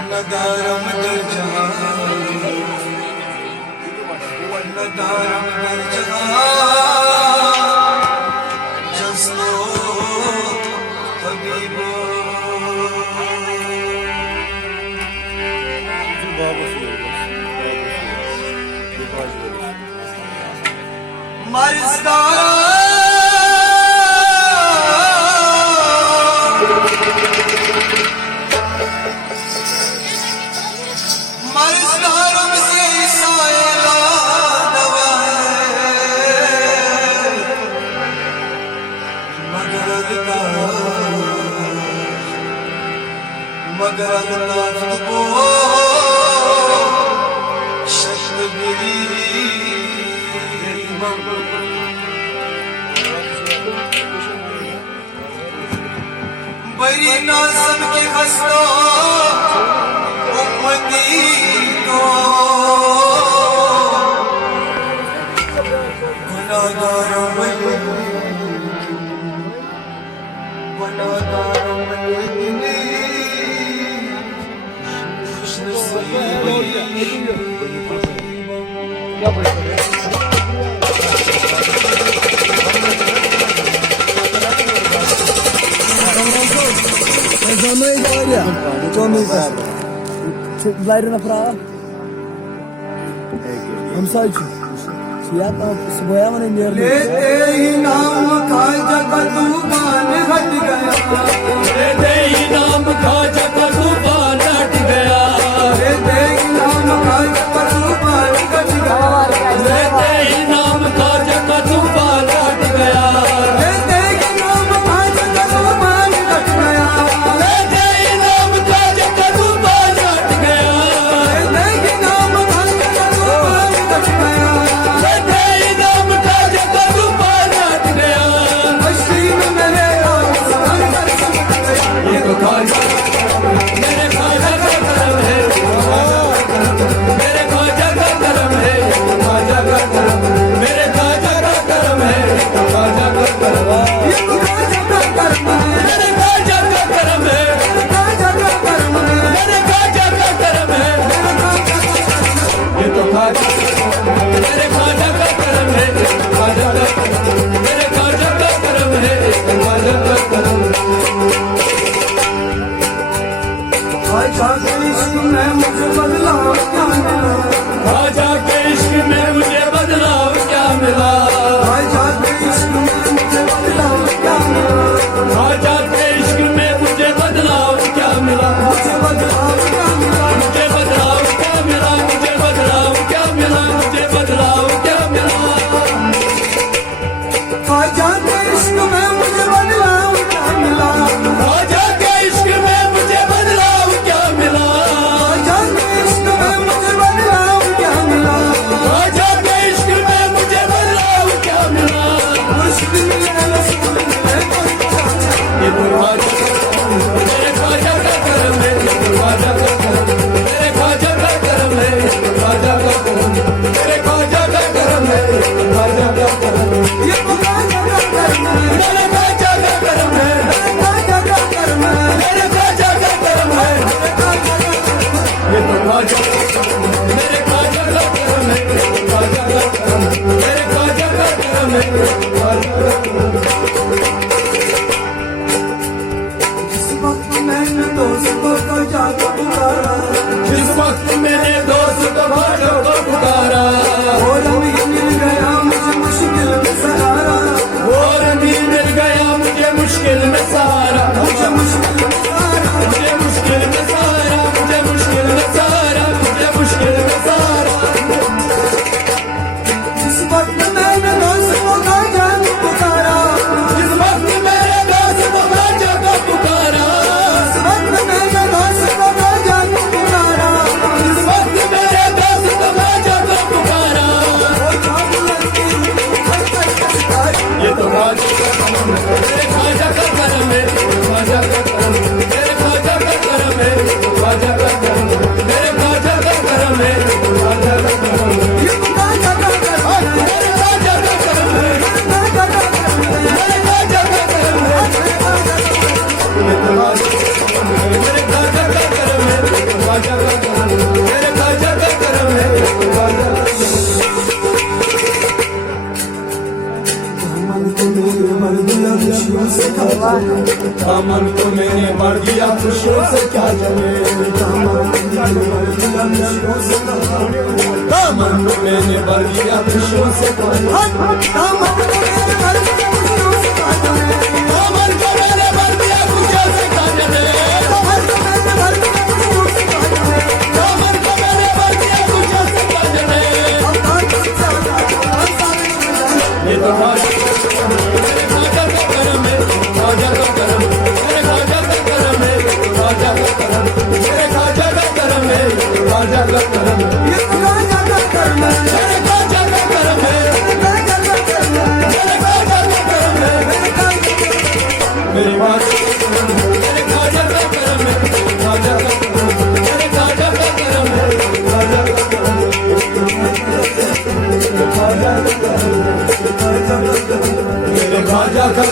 नदारम दर जहां नदारम दर जहां जस्तो हबीबो मर्ज़दा मगर अल्लाह को शक्ल मेरी बड़ी नाज़म की हस्ता उम्मती को गुनाहगारों में Larina pra हम साइड या तो सुबह मैंने नियर लेते ही नाम खाजा का तूफान हट गया लेते ही नाम खाजा का तूफान हट गया लेते ही नाम खाजा का तूफान हट गया लेते ही नाम खाजा का तूफान हट गया लेते ही नाम खाजा का तूफान हट गया लेते ही नाम खाजा का तूफान हट गया लेते ही नाम खाजा का तूफान हट गया लेते ही नाम खाजा का तूफान हट गया मस्ती में मेरे आसमान पर चमक गया ये तो खाजा मेरे खाजा का करम है मेरे खाजा का करम है खाजा का करम मेरे खाजा का करम है खाजा का करम ये तो खाजा का करम है मेरे खाजा का करम है खाजा का करम है मेरे खाजा का करम है ये तो खाजा मेरे खाजा का करम है खाजा का मेरे खाजा का करम है खाजा का करम खाजा के इश्क में मुझे बदलाव क्या मिला खाजा के इश्क में मुझे बदलाव क्या मिला खाजा के इश्क में मुझे बदलाव क्या मिला खाजा के इश्क में मुझे बदलाव क्या मिला मुझे बदलाव क्या मिला मुझे बदलाव क्या मिला मुझे बदलाव क्या मिला मुझे बदलाव क्या मिला खाजा के इश्क में मुझे बदलाव क्या मिला खाजा के इश्क में मुझे बदलाव क्या मिला खाजा के इश्क में मुझे बदलाव क्या मिला खाजा के इश्क में मुझे बदलाव क्या मिला मुश्किल में रसूल मिले कोई चाचा ये तो खाजा मेरे खाजा का करम है खाजा का करम मेरे खाजा का करम है खाजा का करम मेरे खाजा का करम है खाजा का करम ये तो खाजा का करम है मेरे खाजा का करम है खाजा का करम है मेरे खाजा का करम है खाजा का ये तो खाजा मेरे खाजा का करम है खाजा का करम मेरे खाजा का करम है खाजा का करम खुशियों से खावा दामन को मैंने भर दिया खुशियों से क्या जमे दामन को मैंने भर दिया खुशियों से खावा दामन को मैंने भर दिया खुशियों से दामन को मैंने भर दिया खुशियों से खावा दामन को मैंने भर दिया खुशियों से क्या जमे दामन को मैंने भर दिया खुशियों से खावा दामन को मैंने भर दिया खुशियों से क्या जमे ये तो मेरे ख्वाजा का करम है ख्वाजा का करम मेरे ख्वाजा का करम है ख्वाजा का करम मेरे ख्वाजा का करम है ख्वाजा का करम ये तो राजा का कर्म है मेरे ख्वाजा का करम है राजा का कर्म है मेरे ख्वाजा का करम है मेरे ख्वाजा का करम है ख्वाजा का करम मेरे ख्वाजा का करम है ख्वाजा का करम ख्वाजा का करम मेरे ख्वाजा का